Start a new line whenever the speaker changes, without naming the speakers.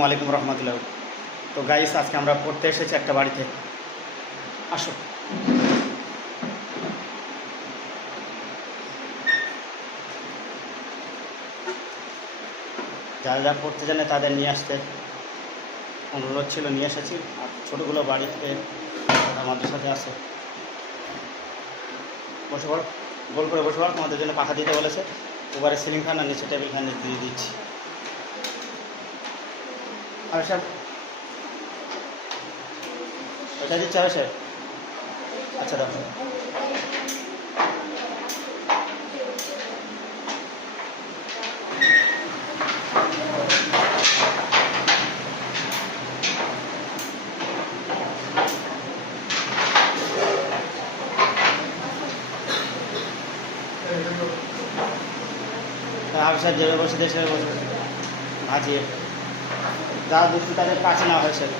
আসসালামু আলাইকুম রহমতুল্লাহ। তো গাইস আজকে আমরা পড়তে এসেছি একটা বাড়িতে। আসো। যারা যারা পড়তে জানে তাদের নিয়ে আসতে অনুরোধ ছিল, নিয়ে এসেছি। আর ছোটোগুলো বাড়িতে আমাদের সাথে আছে। বসে পড়ো। গোল করে বসে পড়ো। তোমাদের জন্য পাখা দিতে বলেছে। উপরে সিলিং ফ্যান আর নিচে টেবিল ফ্যান দিয়ে দিচ্ছি। আর স্যার ওটা দিচ্ছে হবে স্যার আচ্ছা দাও। আর স্যার যেভাবে বসে সেভাবে বসে ভাজিয়ে। যারা দোষী তাদের পাশে নেওয়া হয়েছিল